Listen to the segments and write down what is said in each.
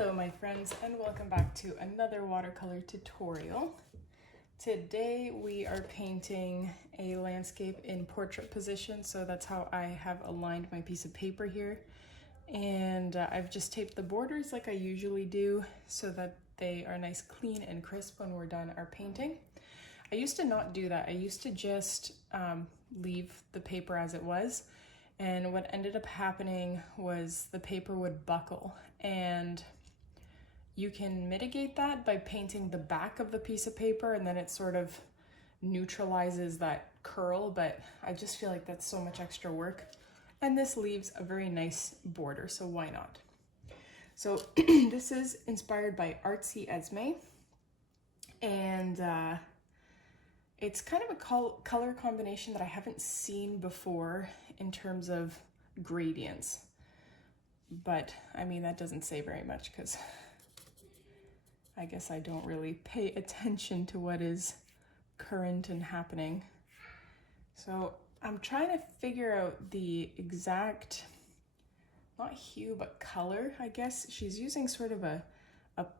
Hello my friends, and welcome back to another watercolor tutorial. Today we are painting a landscape in portrait position, so that's how I have aligned my piece of paper here. And I've just taped the borders like I usually do so that they are nice, clean and crisp when we're done our painting. I used to not do that. I used to just leave the paper as it was. And what ended up happening was the paper would buckle, and you can mitigate that by painting the back of the piece of paper, and then it sort of neutralizes that curl, but I just feel like that's so much extra work. And this leaves a very nice border, so why not? So this is inspired by Artsy Esme, and it's kind of a color combination that I haven't seen before in terms of gradients. But I mean, that doesn't say very much because I guess I don't really pay attention to what is current and happening. So I'm trying to figure out the exact, not hue, but color, I guess. She's using sort of a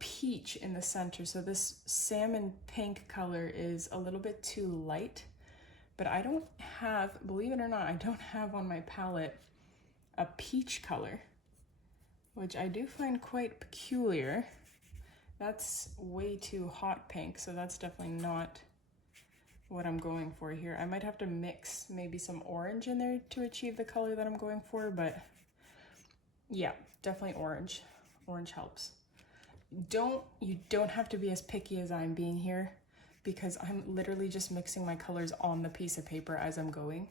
peach in the center. So this salmon pink color is a little bit too light, but I don't have, believe it or not, I don't have on my palette a peach color, which I do find quite peculiar. That's way too hot pink, so that's definitely not what I'm going for here. I might have to mix maybe some orange in there to achieve the color that I'm going for, but yeah, definitely orange. Orange helps. You don't have to be as picky as I'm being here, because I'm literally just mixing my colors on the piece of paper as I'm going.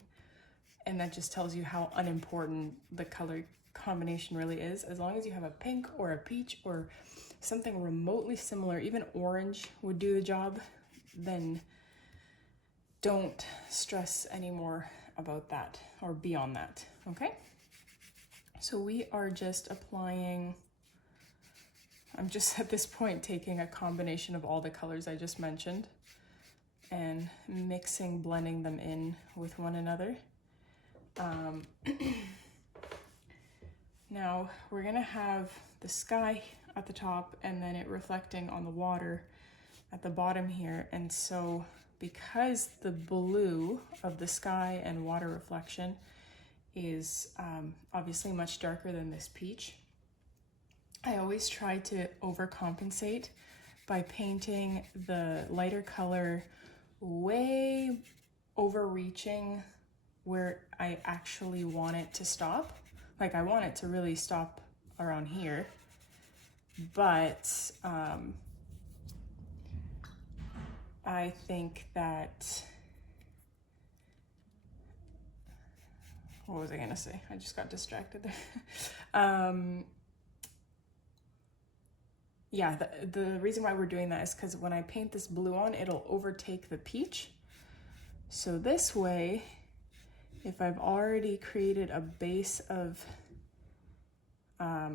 And that just tells you how unimportant the color combination really is. As long as you have a pink or a peach or something remotely similar, even orange would do the job, then don't stress anymore about that or beyond that, okay? So we are just applying, I'm just at this point taking a combination of all the colors I just mentioned and blending them in with one another. Now we're gonna have the sky at the top and then it reflecting on the water at the bottom here. And so because the blue of the sky and water reflection is obviously much darker than this peach, I always try to overcompensate by painting the lighter color way overreaching where I actually want it to stop. Like I want it to really stop around here, but I think that, what was I gonna say? I just got distracted there. Yeah, the reason why we're doing that is because when I paint this blue on, it'll overtake the peach. So this way, if I've already created a base of, how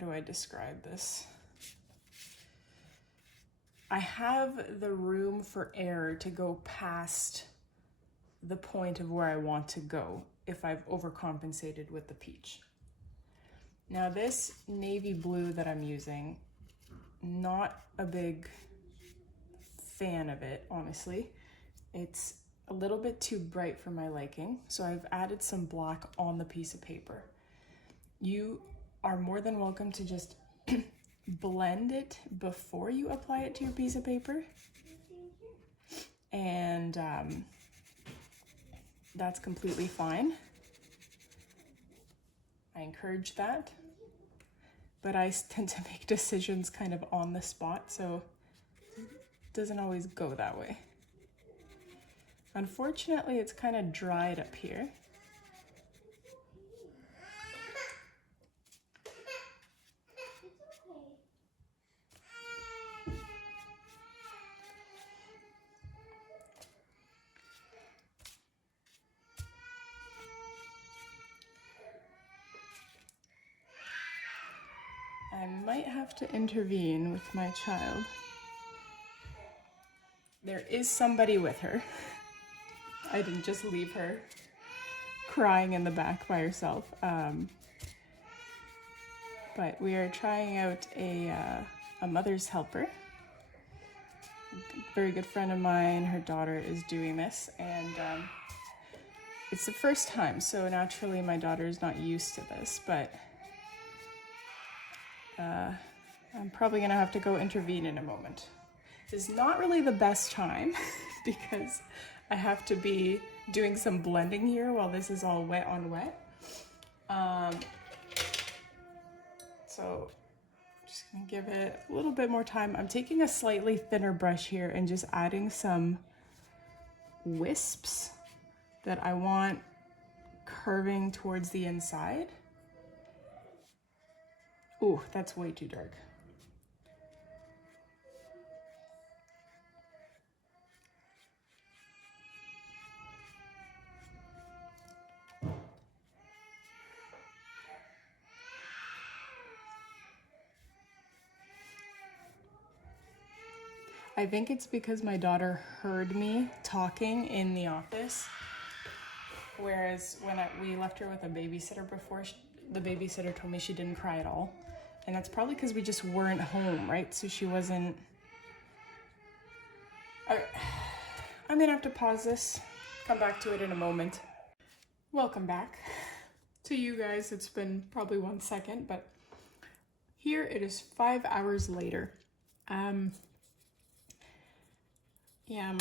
do I describe this? I have the room for error to go past the point of where I want to go if I've overcompensated with the peach. Now this navy blue that I'm using, not a big fan of it, honestly. It's a little bit too bright for my liking, so I've added some black on the piece of paper. You are more than welcome to just blend it before you apply it to your piece of paper, and that's completely fine. I encourage that, but I tend to make decisions kind of on the spot, so it doesn't always go that way. Unfortunately, it's kind of dried up here. I might have to intervene with my child. There is somebody with her. I didn't just leave her crying in the back by herself. but we are trying out a mother's helper. A very good friend of mine, her daughter is doing this, and it's the first time, so naturally my daughter is not used to this, but I'm probably gonna have to go intervene in a moment. It's not really the best time because I have to be doing some blending here while this is all wet on wet. So just gonna give it a little bit more time. I'm taking a slightly thinner brush here and just adding some wisps that I want curving towards the inside. Ooh, that's way too dark. I think it's because my daughter heard me talking in the office, whereas when we left her with a babysitter before, the babysitter told me she didn't cry at all. And that's probably because we just weren't home, right? So she wasn't... I'm gonna have to pause this, come back to it in a moment. Welcome back. To you guys, it's been probably 1 second, but here it is 5 hours later. Yeah,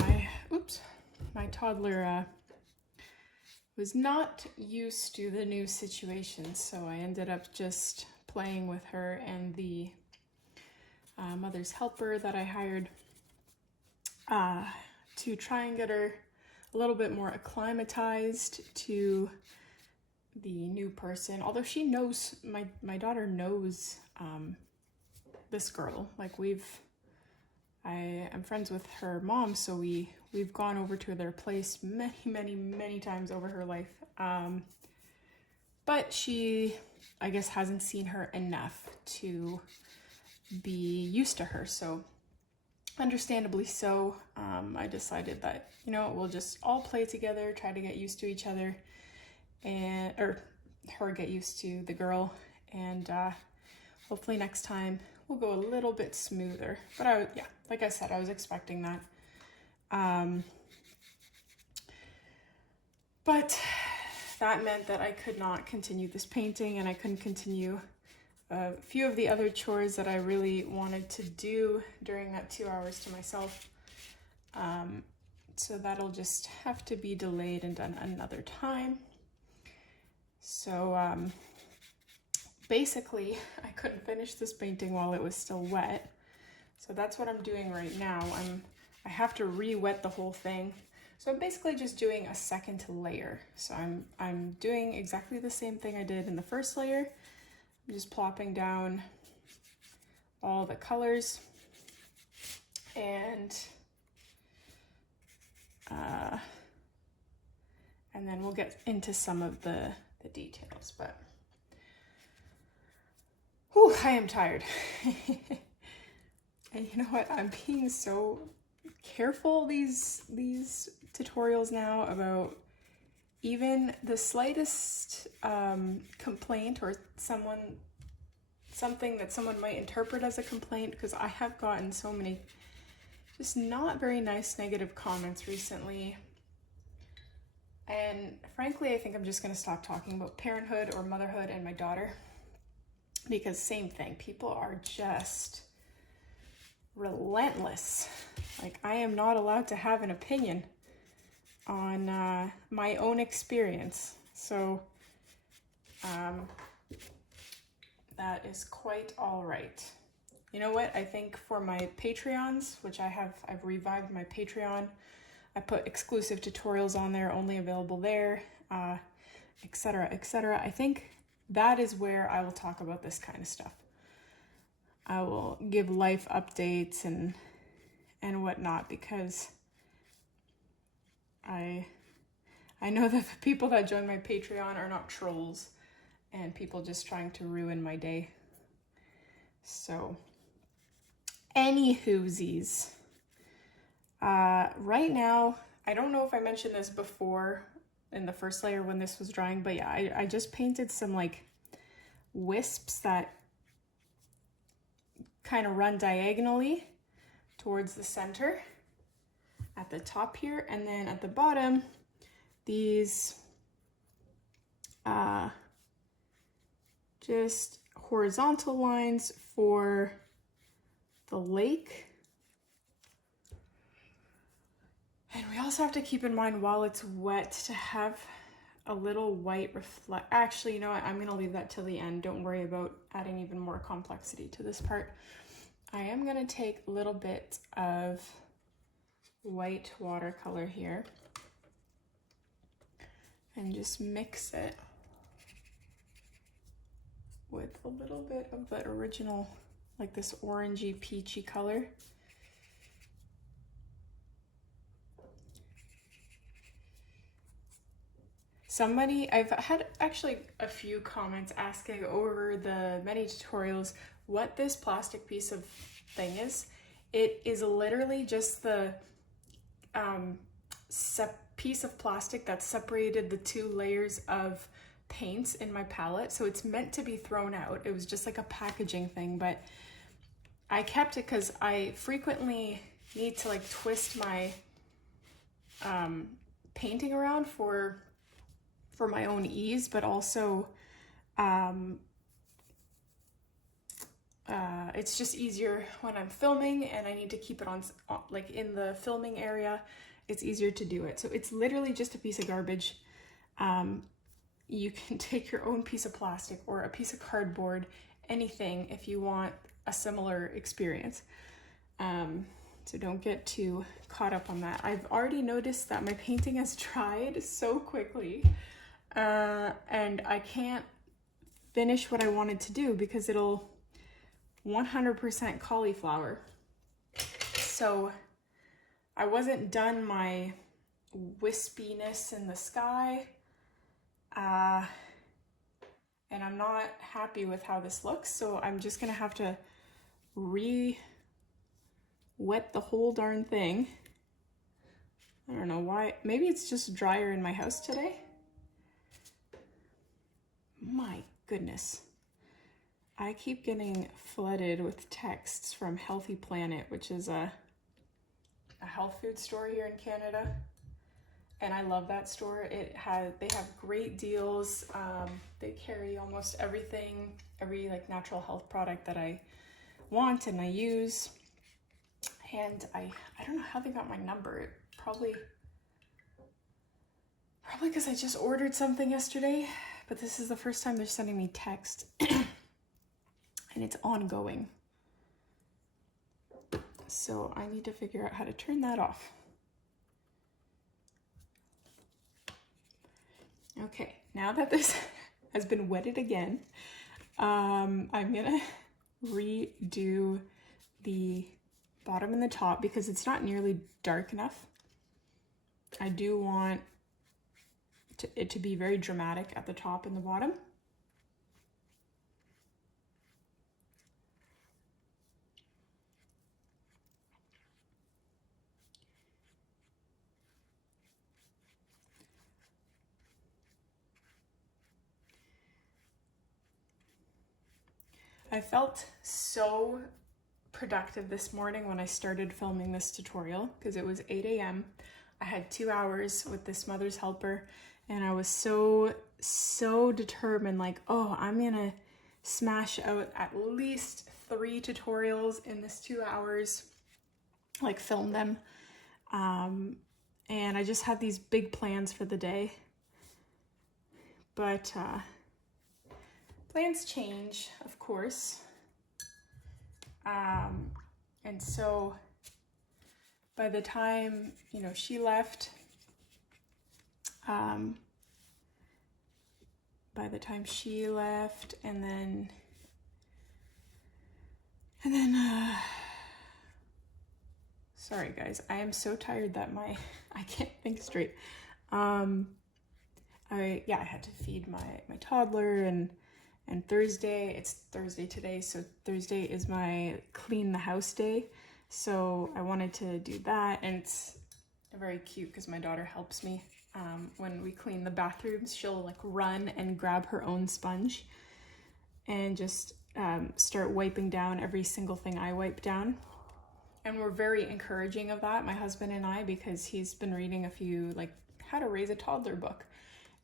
my toddler was not used to the new situation, so I ended up just playing with her and the mother's helper that I hired to try and get her a little bit more acclimatized to the new person. Although she knows, my daughter knows this girl. Like I am friends with her mom, so we've gone over to their place many times over her life. But she, I guess, hasn't seen her enough to be used to her. So understandably so, I decided that, you know, we'll just all play together, try to get used to each other, or her get used to the girl, and hopefully next time we'll go a little bit smoother. But yeah, like I said, I was expecting that. But that meant that I could not continue this painting, and I couldn't continue a few of the other chores that I really wanted to do during that 2 hours to myself. So that'll just have to be delayed and done another time. So basically, I couldn't finish this painting while it was still wet. So that's what I'm doing right now. I have to re-wet the whole thing. So I'm basically just doing a second layer. So I'm doing exactly the same thing I did in the first layer. I'm just plopping down all the colors, and then we'll get into some of the details, but whew, I am tired. And you know what? I'm being so careful these tutorials now about even the slightest complaint or something that someone might interpret as a complaint, because I have gotten so many just not very nice negative comments recently. And frankly, I think I'm just gonna stop talking about parenthood or motherhood and my daughter, because same thing, people are just relentless. Like, I am not allowed to have an opinion on my own experience. So that is quite all right. You know what? I think for my Patreons, which I've revived my Patreon. I put exclusive tutorials on there, only available there, etc., etc. I think that is where I will talk about this kind of stuff. I will give life updates and whatnot, because I know that the people that join my Patreon are not trolls and people just trying to ruin my day. So, anywhoosies. Right now, I don't know if I mentioned this before in the first layer when this was drying, but yeah, I just painted some like wisps that kind of run diagonally towards the center at the top here, and then at the bottom, these just horizontal lines for the lake. And we also have to keep in mind while it's wet to have a little white reflect. Actually, you know what? I'm gonna leave that till the end. Don't worry about adding even more complexity to this part. I am gonna take a little bit of white watercolor here and just mix it with a little bit of the original, like this orangey peachy color. I've had actually a few comments asking over the many tutorials what this plastic piece of thing is. It is literally just the piece of plastic that separated the two layers of paints in my palette. So it's meant to be thrown out. It was just like a packaging thing, but I kept it because I frequently need to like twist my painting around for my own ease, but also it's just easier when I'm filming and I need to keep it on like in the filming area. It's easier to do it. So it's literally just a piece of garbage. You can take your own piece of plastic or a piece of cardboard, anything, if you want a similar experience. So don't get too caught up on that. I've already noticed that my painting has dried so quickly, and I can't finish what I wanted to do because it'll 100% cauliflower. So I wasn't done my wispiness in the sky, and I'm not happy with how this looks, so I'm just gonna have to wet the whole darn thing. I don't know why. Maybe it's just drier in my house today. My goodness. I keep getting flooded with texts from Healthy Planet, which is a health food store here in Canada. And I love that store. They have great deals. They carry almost everything, every like natural health product that I want and I use. And I don't know how they got my number. Probably because I just ordered something yesterday, but this is the first time they're sending me text and it's ongoing. So I need to figure out how to turn that off. Okay, now that this has been wetted again, I'm gonna redo the bottom and the top because it's not nearly dark enough. I do want it to be very dramatic at the top and the bottom. I felt so productive this morning when I started filming this tutorial because it was 8 a.m. I had 2 hours with this mother's helper and I was so determined, like, oh, I'm gonna smash out at least 3 tutorials in this 2 hours, like film them. And I just had these big plans for the day, but plans change, of course. And so by the time, you know, she left, and then sorry guys, I am so tired that I can't think straight. I had to feed my toddler, and Thursday, it's Thursday today, so Thursday is my clean the house day. So I wanted to do that, and it's very cute because my daughter helps me. When we clean the bathrooms, she'll like run and grab her own sponge and just start wiping down every single thing I wipe down. And we're very encouraging of that, my husband and I, because he's been reading a few like how to raise a toddler book.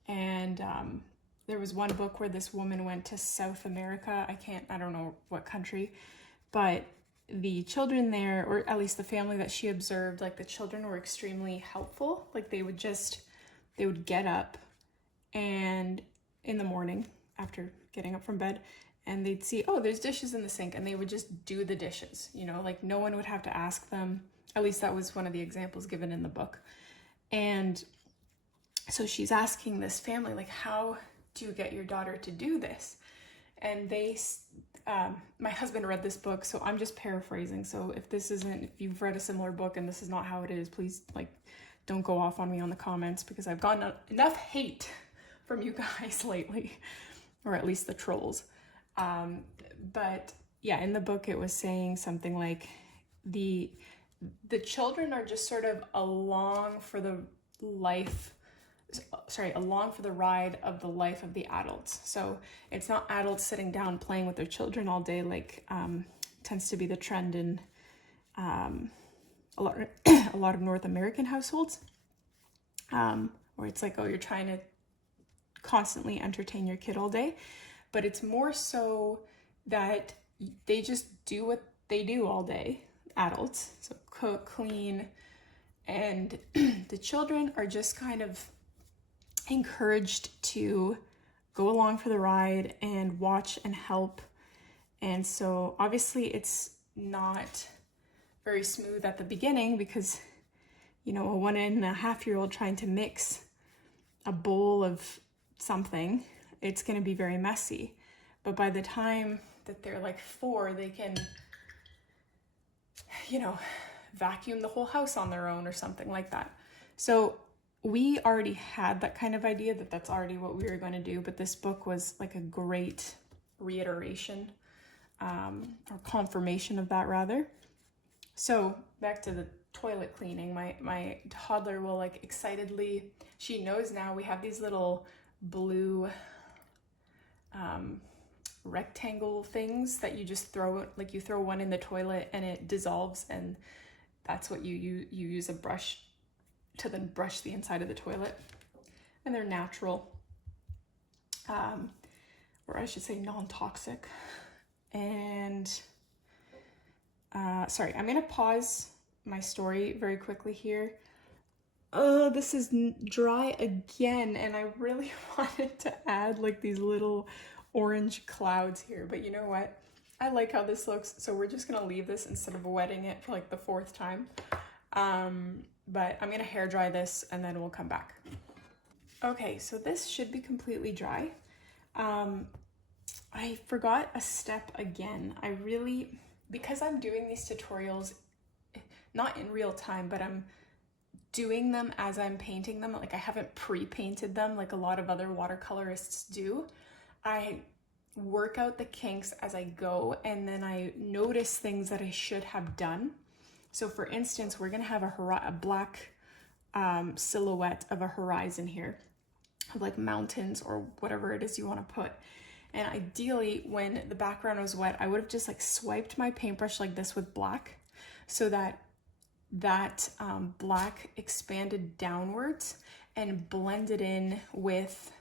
And there was one book where this woman went to South America. I don't know what country, but the children there, or at least the family that she observed, like the children were extremely helpful. Like they would get up and in the morning after getting up from bed, and they'd see, oh, there's dishes in the sink, and they would just do the dishes, you know, like no one would have to ask them. At least that was one of the examples given in the book. And so she's asking this family, like, how do you get your daughter to do this? And my husband read this book, so I'm just paraphrasing. So if you've read a similar book and this is not how it is, please don't go off on me on the comments, because I've gotten enough hate from you guys lately, or at least the trolls. But yeah, in the book it was saying something like the children are just sort of along for the ride of the life of the adults. So it's not adults sitting down playing with their children all day, like tends to be the trend in a lot of North American households, where it's like, oh, you're trying to constantly entertain your kid all day. But it's more so that they just do what they do all day, adults. So cook, clean, and the children are just kind of encouraged to go along for the ride and watch and help. And so obviously it's not very smooth at the beginning, because, you know, a 1.5-year-old trying to mix a bowl of something, it's going to be very messy. But by the time that they're like 4, they can, you know, vacuum the whole house on their own or something like that. So we already had that kind of idea that that's already what we were going to do, but this book was like a great reiteration, or confirmation of that rather. So back to the toilet cleaning, my toddler will like excitedly, she knows now we have these little blue rectangle things that you just throw, like you throw one in the toilet and it dissolves, and that's what you use a brush to then brush the inside of the toilet. And they're natural, or I should say non-toxic. And sorry, I'm gonna pause my story very quickly here. This is dry again, and I really wanted to add like these little orange clouds here, but you know what? I like how this looks, so we're just gonna leave this instead of wetting it for like the 4th time. But I'm gonna hair dry this and then we'll come back. Okay, so this should be completely dry. I forgot a step again. Because I'm doing these tutorials, not in real time, but I'm doing them as I'm painting them. Like I haven't pre-painted them like a lot of other watercolorists do. I work out the kinks as I go, and then I notice things that I should have done. So for instance, we're gonna have a black silhouette of a horizon here, of like mountains or whatever it is you wanna put. And ideally, when the background was wet, I would have just like swiped my paintbrush like this with black, so that black expanded downwards and blended in with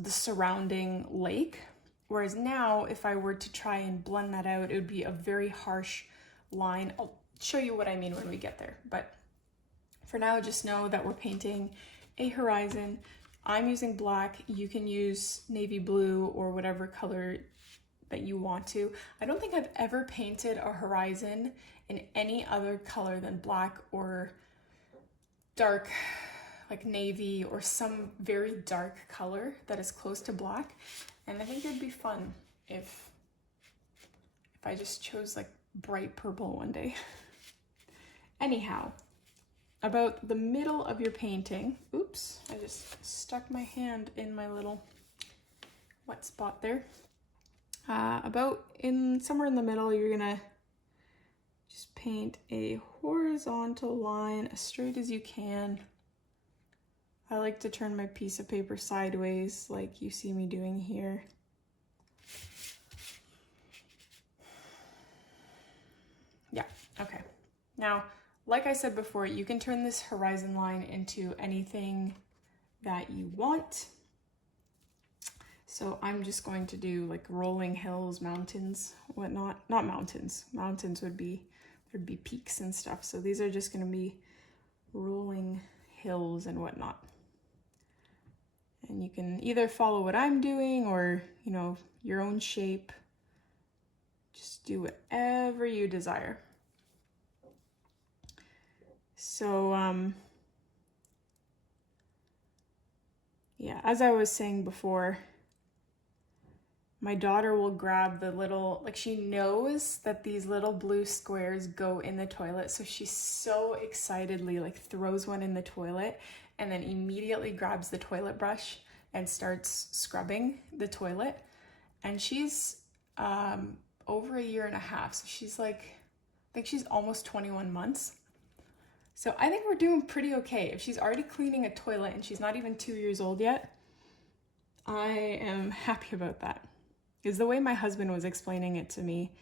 the surrounding lake. Whereas now, if I were to try and blend that out, it would be a very harsh line. I'll show you what I mean when we get there. But for now, just know that we're painting a horizon. I'm using black. You can use navy blue or whatever color that you want to. I don't think I've ever painted a horizon in any other color than black or dark, like navy, or some very dark color that is close to black. And I think it'd be fun if I just chose like bright purple one day. Anyhow, about the middle of your painting, oops, I just stuck my hand in my little wet spot there. Somewhere in the middle, you're gonna just paint a horizontal line as straight as you can. I like to turn my piece of paper sideways like you see me doing here. Yeah, okay. Now, like I said before, you can turn this horizon line into anything that you want. So I'm just going to do like rolling hills, mountains, whatnot. Not mountains. Mountains would be, there'd be peaks and stuff. So these are just going to be rolling hills and whatnot. And you can either follow what I'm doing or, you know, your own shape. Just do whatever you desire. So, yeah, as I was saying before, my daughter will grab the little, like she knows that these little blue squares go in the toilet. So she so excitedly like throws one in the toilet and then immediately grabs the toilet brush and starts scrubbing the toilet. And she's over 1.5 years. So she's like, I think she's almost 21 months. So I think we're doing pretty okay. If she's already cleaning a toilet and she's not even 2 years old yet, I am happy about that. Is the way my husband was explaining it to me.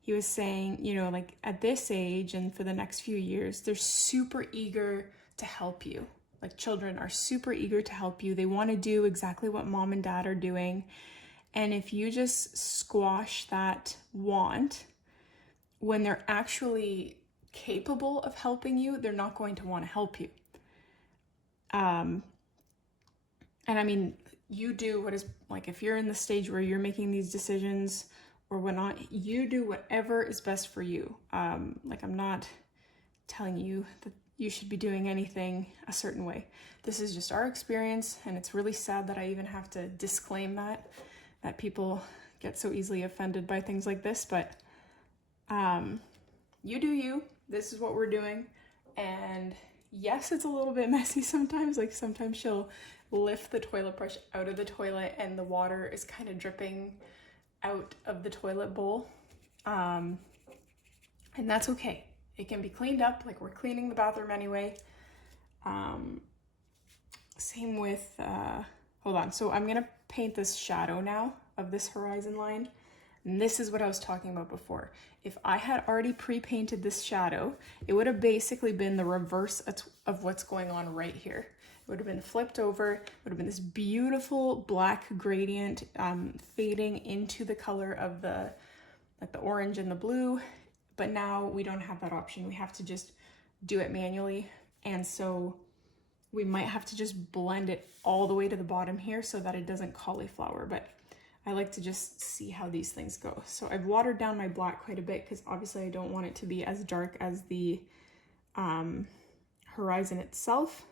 He was saying, you know, like at this age and for the next few years, they're super eager to help you. Like children are super eager to help you. They want to do exactly what mom and dad are doing. And if you just squash that want, when they're actually capable of helping you, they're not going to want to help you. And I mean, you do what is, like if you're in the stage where you're making these decisions or whatnot, you do whatever is best for you. Like I'm not telling you that you should be doing anything a certain way. This is just our experience, and it's really sad that I even have to disclaim that people get so easily offended by things like this, but you do you. This is what we're doing. And yes, it's a little bit messy sometimes. Like sometimes she'll lift the toilet brush out of the toilet and the water is kind of dripping out of the toilet bowl. And that's okay. It can be cleaned up, like we're cleaning the bathroom anyway. Same with, hold on. So I'm gonna paint this shadow now of this horizon line. And this is what I was talking about before. If I had already pre-painted this shadow, it would have basically been the reverse of what's going on right here. It would have been flipped over, it would have been this beautiful black gradient fading into the color of the orange and the blue. But now we don't have that option. We have to just do it manually. And so we might have to just blend it all the way to the bottom here so that it doesn't cauliflower. But I like to just see how these things go. So I've watered down my black quite a bit because obviously I don't want it to be as dark as the horizon itself.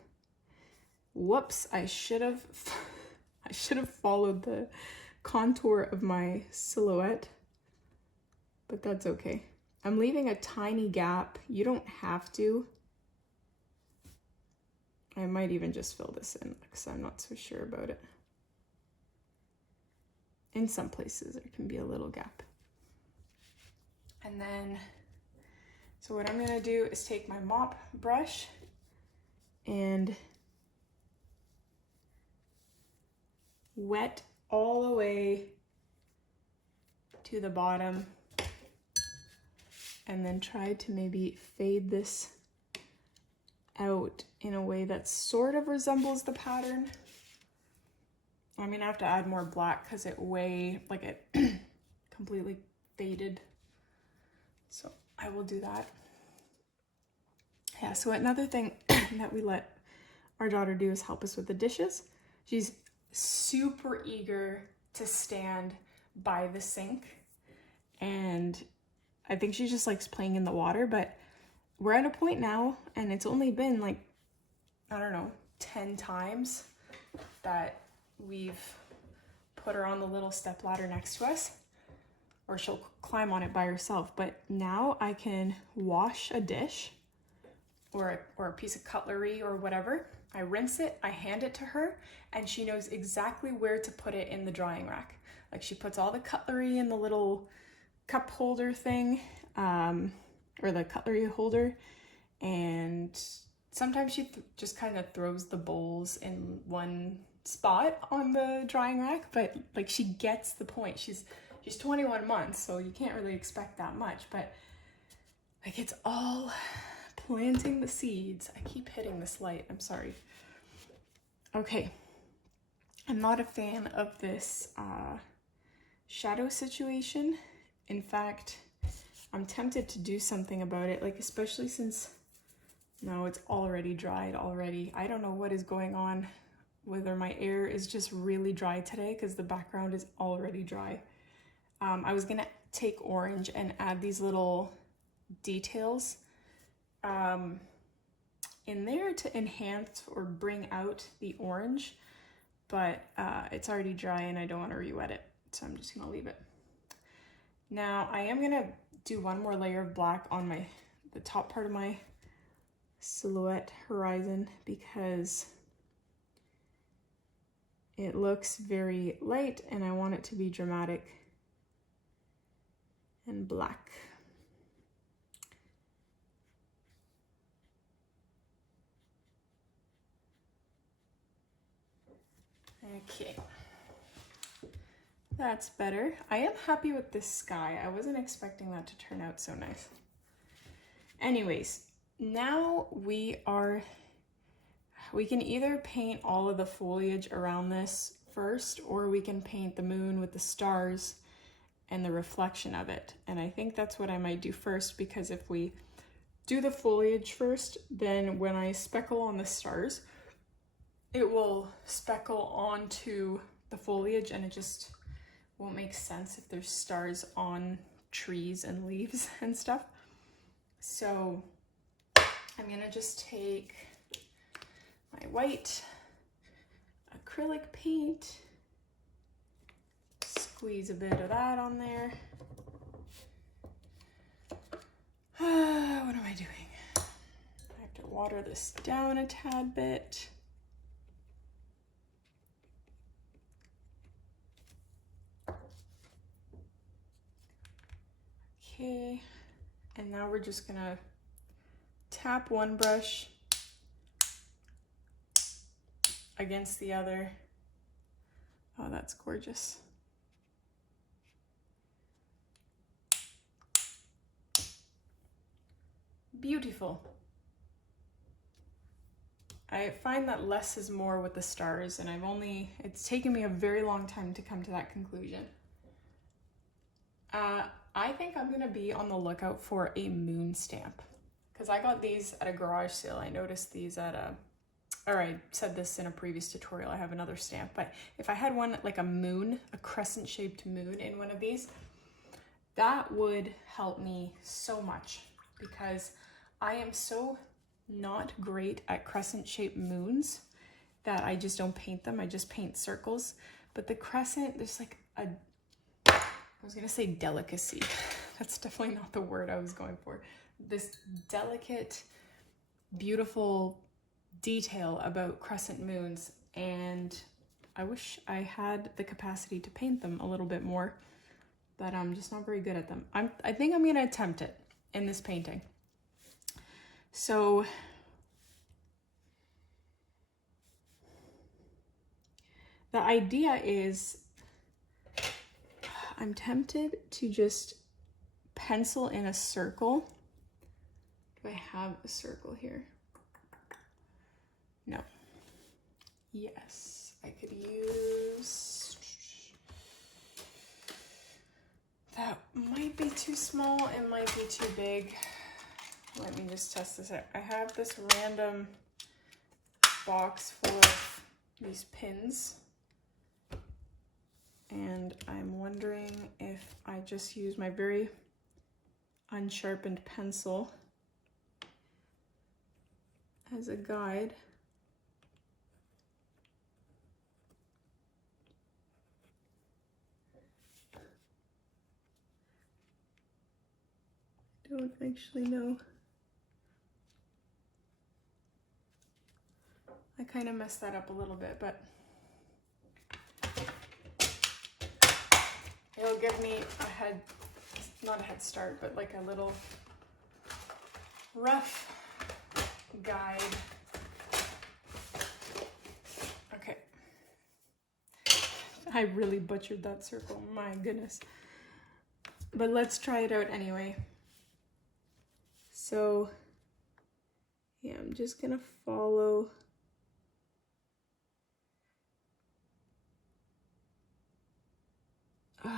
Whoops, I should have followed the contour of my silhouette, but that's okay. I'm leaving a tiny gap. You don't have to. I might even just fill this in because I'm not so sure about it. In some places there can be a little gap. And then, so what I'm gonna do is take my mop brush and wet all the way to the bottom, and then try to maybe fade this out in a way that sort of resembles the pattern. I'm gonna have to add more black because it completely faded. So I will do that. Yeah, so another thing that we let our daughter do is help us with the dishes. She's super eager to stand by the sink, and I think she just likes playing in the water, but we're at a point now, and it's only been like, I don't know, 10 times that we've put her on the little step ladder next to us, or she'll climb on it by herself. But now I can wash a dish or a piece of cutlery or whatever. I rinse it, I hand it to her, and she knows exactly where to put it in the drying rack. Like she puts all the cutlery in the little cup holder thing, or the cutlery holder, and sometimes she just kind of throws the bowls in one spot on the drying rack, but like she gets the point. She's 21 months, so you can't really expect that much, but like it's all planting the seeds. I keep hitting this light, I'm sorry. Okay, I'm not a fan of this shadow situation. In fact, I'm tempted to do something about it, like especially since, no, it's already dried already. I don't know what is going on, whether my air is just really dry today because the background is already dry. I was gonna take orange and add these little details in there to enhance or bring out the orange, but it's already dry and I don't want to re-wet it, so I'm just gonna leave it. Now I am gonna do one more layer of black on the top part of my silhouette horizon because it looks very light and I want it to be dramatic and black. Okay, that's better. I am happy with this sky. I wasn't expecting that to turn out so nice. Anyways, now we can either paint all of the foliage around this first, or we can paint the moon with the stars and the reflection of it. And I think that's what I might do first, because if we do the foliage first, then when I speckle on the stars, it will speckle onto the foliage and it just won't make sense if there's stars on trees and leaves and stuff. So I'm gonna just take my white acrylic paint, squeeze a bit of that on there. What am I doing? I have to water this down a tad bit. Okay, and now we're just gonna tap one brush against the other. Oh, that's gorgeous. Beautiful. I find that less is more with the stars, and it's taken me a very long time to come to that conclusion. I think I'm gonna be on the lookout for a moon stamp, because I got these at a garage sale. I noticed these at or I said this in a previous tutorial, I have another stamp, but if I had one like a moon, a crescent shaped moon in one of these, that would help me so much, because I am so not great at crescent shaped moons that I just don't paint them. I just paint circles. But the crescent, there's like I was gonna say delicacy. That's definitely not the word I was going for. This delicate, beautiful detail about crescent moons, and I wish I had the capacity to paint them a little bit more, but I'm just not very good at them. I think I'm gonna attempt it in this painting. So the idea is, I'm tempted to just pencil in a circle. Do I have a circle here? No. Yes, I could use, that might be too small, it might be too big. Let me just test this out. I have this random box full of these pins, and I'm wondering if I just use my very unsharpened pencil as a guide. I don't actually know. I kind of messed that up a little bit, but it'll give me not a head start, but like a little rough guide. Okay. I really butchered that circle, my goodness. But let's try it out anyway. So, yeah, I'm just gonna follow.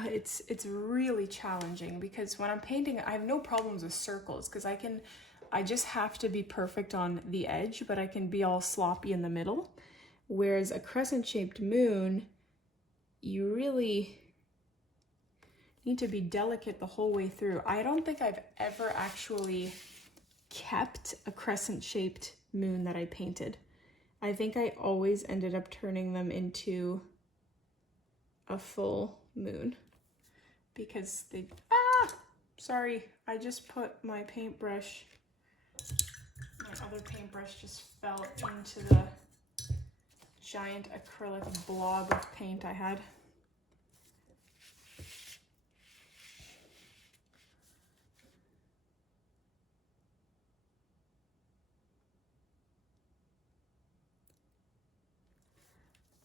It's really challenging because when I'm painting, I have no problems with circles because I just have to be perfect on the edge, but I can be all sloppy in the middle. Whereas a crescent-shaped moon, you really need to be delicate the whole way through. I don't think I've ever actually kept a crescent-shaped moon that I painted. I think I always ended up turning them into a full moon because they, sorry, I just put my paintbrush, my other paintbrush just fell into the giant acrylic blob of paint I had.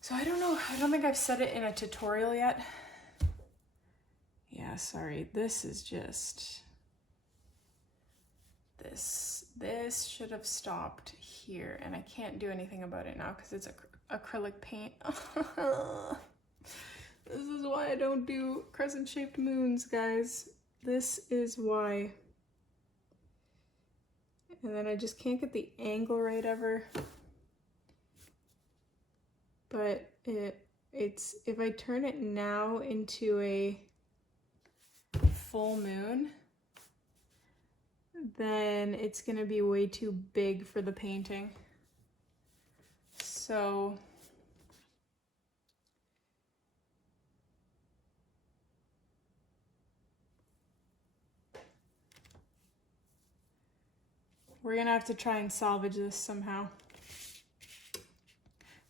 So I don't know, I don't think I've said it in a tutorial yet. Yeah, sorry, this is just, this should have stopped here and I can't do anything about it now because it's acrylic paint. This is why I don't do crescent-shaped moons, guys. This is why. And then I just can't get the angle right ever. But it's if I turn it now into a full moon, then it's gonna be way too big for the painting. So we're gonna have to try and salvage this somehow.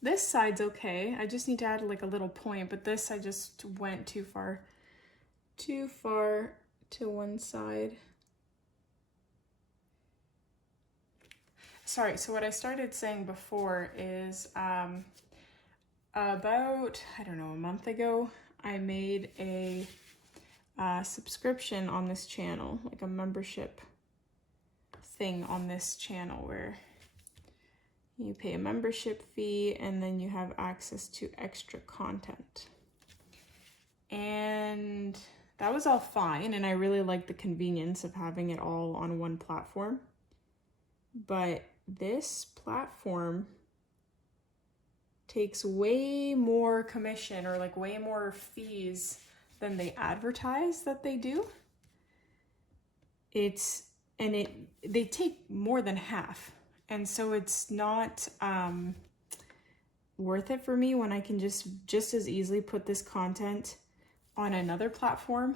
This side's okay. I just need to add like a little point, but this I just went too far to one side. Sorry, so what I started saying before is about, I don't know, a month ago, I made a subscription on this channel, like a membership thing on this channel where you pay a membership fee and then you have access to extra content. And that was all fine, and I really liked the convenience of having it all on one platform. But this platform takes way more commission or like way more fees than they advertise that they do. They take more than half. And so it's not worth it for me when I can just as easily put this content on another platform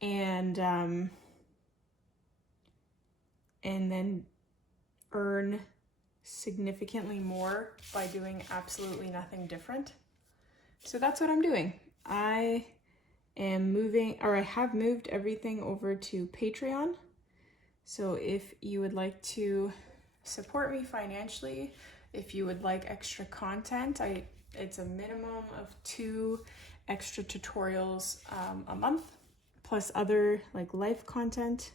and then earn significantly more by doing absolutely nothing different. So that's what I'm doing. I am moving, or I have moved everything over to Patreon. So if you would like to support me financially, if you would like extra content, it's a minimum of 2 extra tutorials a month, plus other like life content.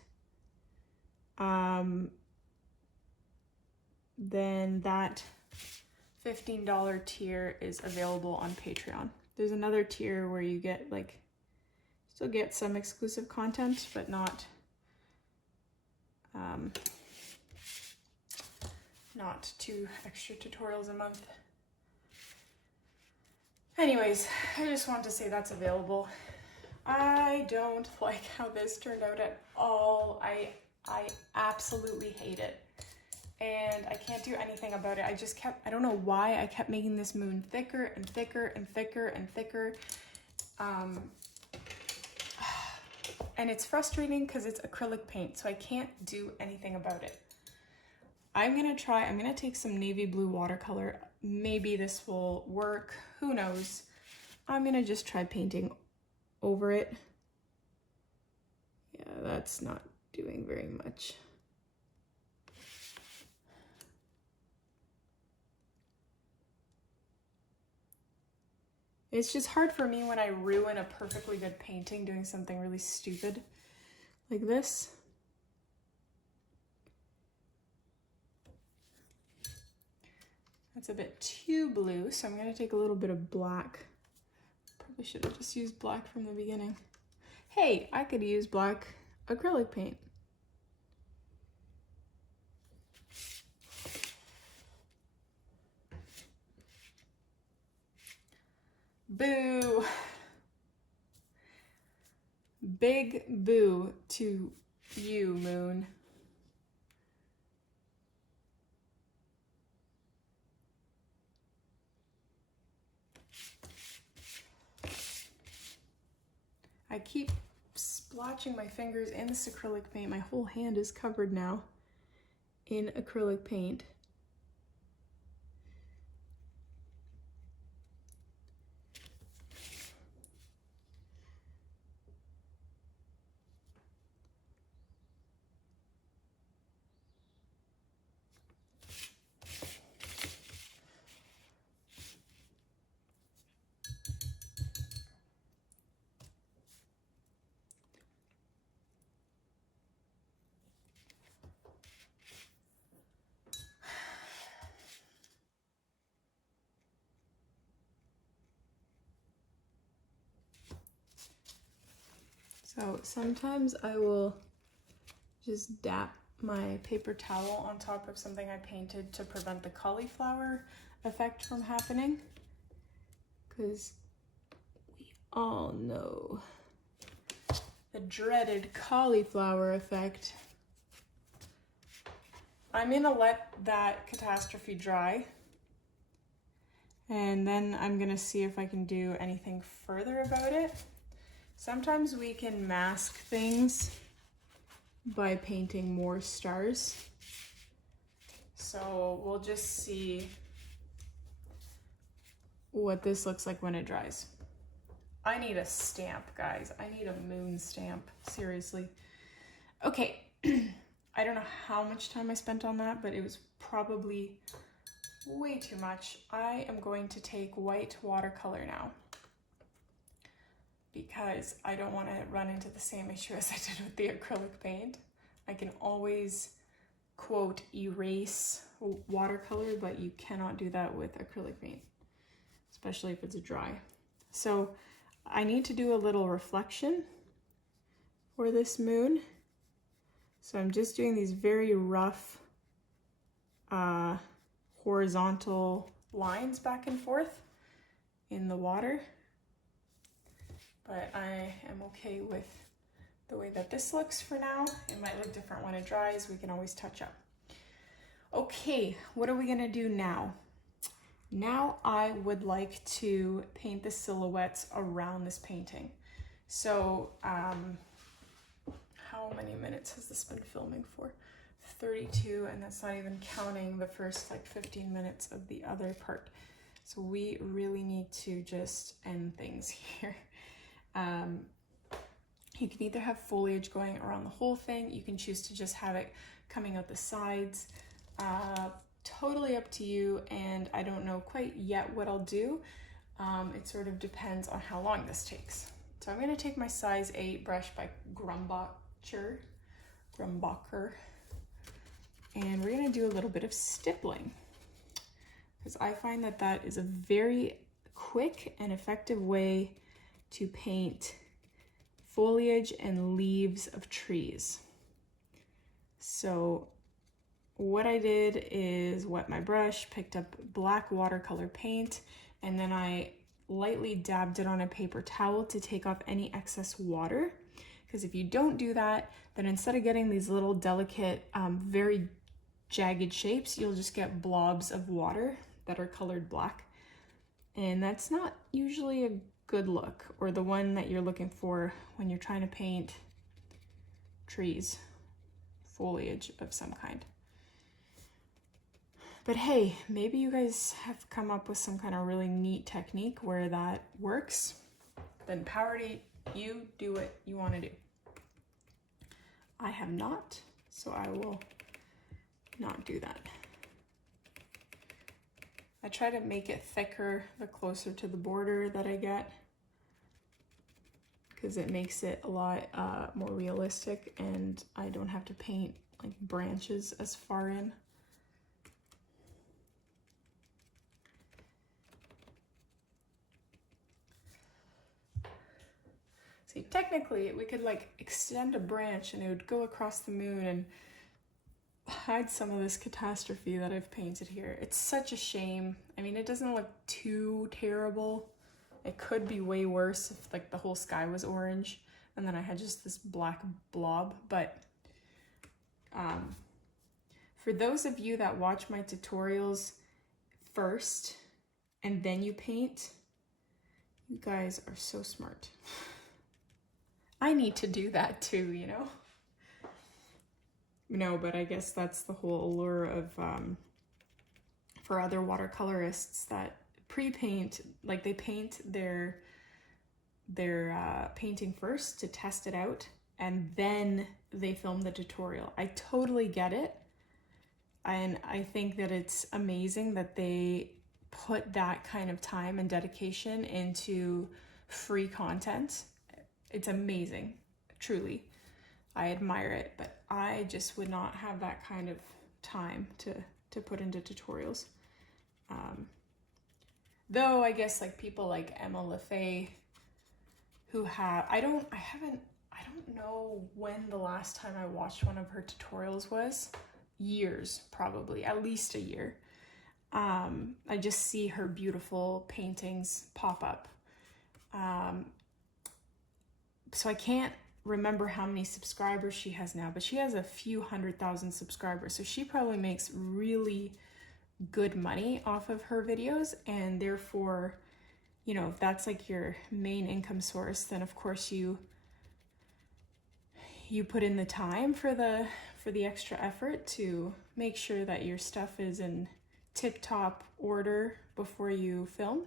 Then that $15 tier is available on Patreon. There's another tier where you get like, still get some exclusive content, but not 2 extra tutorials a month. Anyways, I just want to say that's available. I don't like how this turned out at all. I absolutely hate it. And I can't do anything about it. I don't know why I kept making this moon thicker and thicker and thicker and thicker. And it's frustrating because it's acrylic paint, so I can't do anything about it. I'm gonna take some navy blue watercolor. Maybe this will work, who knows? I'm gonna just try painting over it. Yeah, that's not doing very much. It's just hard for me when I ruin a perfectly good painting doing something really stupid like this. That's a bit too blue, so I'm gonna take a little bit of black. Probably should have just used black from the beginning. Hey, I could use black acrylic paint. Boo! Big boo to you, Moon. I keep splotching my fingers in this acrylic paint. My whole hand is covered now in acrylic paint. So sometimes I will just dap my paper towel on top of something I painted to prevent the cauliflower effect from happening, because we all know the dreaded cauliflower effect. I'm gonna let that catastrophe dry, and then I'm gonna see if I can do anything further about it. Sometimes we can mask things by painting more stars. So we'll just see what this looks like when it dries. I need a stamp, guys. I need a moon stamp, seriously. Okay, I don't know how much time I spent on that, but it was probably way too much. I am going to take white watercolor now, because I don't want to run into the same issue as I did with the acrylic paint. I can always, quote, erase watercolor, but you cannot do that with acrylic paint, especially if it's dry. So I need to do a little reflection for this moon. So I'm just doing these very rough horizontal lines back and forth in the water. But I am okay with the way that this looks for now. It might look different when it dries. We can always touch up. Okay, what are we gonna do now? Now I would like to paint the silhouettes around this painting. So, how many minutes has this been filming for? 32, and that's not even counting the first like 15 minutes of the other part. So we really need to just end things here. You can either have foliage going around the whole thing. You can choose to just have it coming out the sides. Totally up to you, and I don't know quite yet what I'll do. It sort of depends on how long this takes. So I'm going to take my size 8 brush by Grumbacher, and we're going to do a little bit of stippling, because I find that that is a very quick and effective way to paint foliage and leaves of trees. So what I did is wet my brush, picked up black watercolor paint, and then I lightly dabbed it on a paper towel to take off any excess water. Because if you don't do that, then instead of getting these little delicate, very jagged shapes, you'll just get blobs of water that are colored black. And that's not usually a good look, or the one that you're looking for when you're trying to paint trees, foliage of some kind. But hey, maybe you guys have come up with some kind of really neat technique where that works. Then power to you, do what you want to do. I have not, so I will not do that. I try to make it thicker the closer to the border that I get, because it makes it a lot more realistic, and I don't have to paint like branches as far in. See, technically we could like extend a branch and it would go across the moon and hide some of this catastrophe that I've painted here. It's such a shame. I mean, it doesn't look too terrible. It could be way worse if like the whole sky was orange and then I had just this black blob. But for those of you that watch my tutorials first and then you paint, you guys are so smart. I need to do that too, you know? No, but I guess that's the whole allure of, for other watercolorists that pre-paint, like they paint their painting first to test it out, and then they film the tutorial. I totally get it. And I think that it's amazing that they put that kind of time and dedication into free content. It's amazing, truly. I admire it, but I just would not have that kind of time to put into tutorials. Though I guess like people like Emma LaFay, who have, I don't know when the last time I watched one of her tutorials was. Years, probably, at least a year. I just see her beautiful paintings pop up. So I can't remember how many subscribers she has now, but she has a few 100,000 subscribers. So she probably makes really good money off of her videos, and therefore, you know, if that's like your main income source, then of course you put in the time for the extra effort to make sure that your stuff is in tip-top order before you film.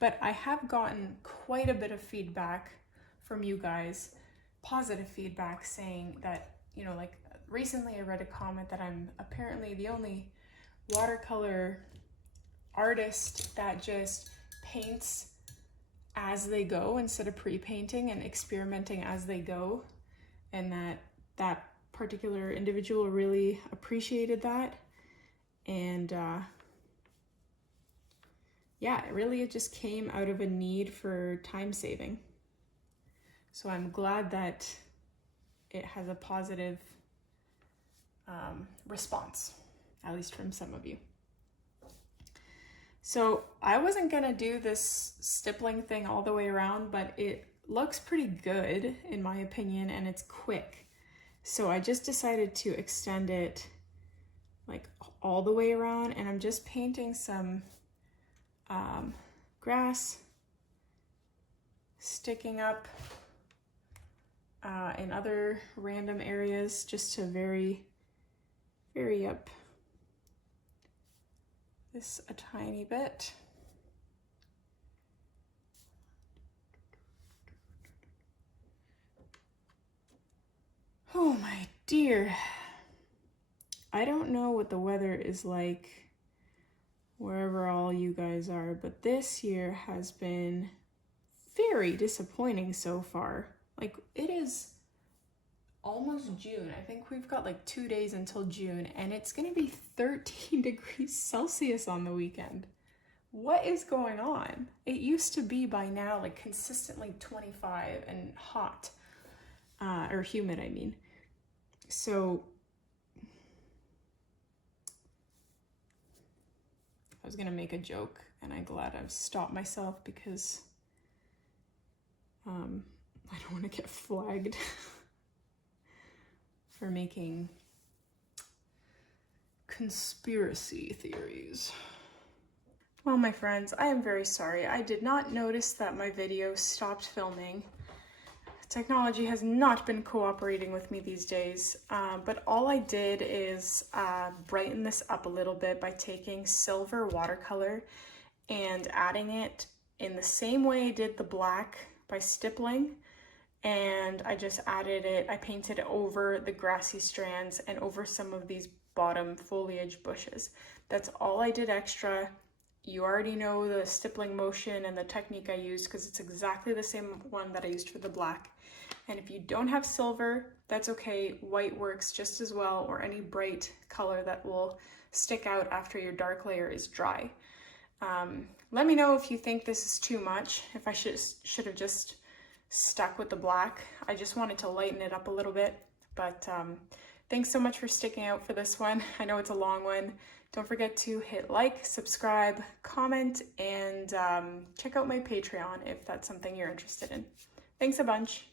But I have gotten quite a bit of feedback from you guys, positive feedback, saying that, you know, like recently I read a comment that I'm apparently the only watercolor artist that just paints as they go instead of pre-painting and experimenting as they go, and that particular individual really appreciated that. And yeah, it just came out of a need for time saving. So I'm glad that it has a positive response, at least from some of you. So I wasn't gonna do this stippling thing all the way around, but it looks pretty good in my opinion, and it's quick. So I just decided to extend it like all the way around, and I'm just painting some grass sticking up in other random areas, just to vary up this a tiny bit. Oh my dear. I don't know what the weather is like wherever all you guys are, but this year has been very disappointing so far. Like, it is almost June. I think we've got like 2 days until June, and it's gonna be 13 degrees Celsius on the weekend. What is going on? It used to be by now like consistently 25 and hot, or humid, I mean. So I was gonna make a joke, and I'm glad I've stopped myself, because I don't want to get flagged for making conspiracy theories. Well, my friends, I am very sorry. I did not notice that my video stopped filming. Technology has not been cooperating with me these days, but all I did is brighten this up a little bit by taking silver watercolor and adding it in the same way I did the black by stippling, and I just added it, I painted it over the grassy strands and over some of these bottom foliage bushes. That's all I did extra. you already know the stippling motion and the technique I used because it's exactly the same one that I used for the black. And if you don't have silver, that's okay. White works just as well, or any bright color that will stick out after your dark layer is dry. Let me know if you think this is too much, if I should have just stuck with the black. I just wanted to lighten it up a little bit, but thanks so much for sticking out for this one. I know it's a long one. Don't forget to hit like, subscribe, comment, and check out my Patreon if that's something you're interested in. Thanks a bunch.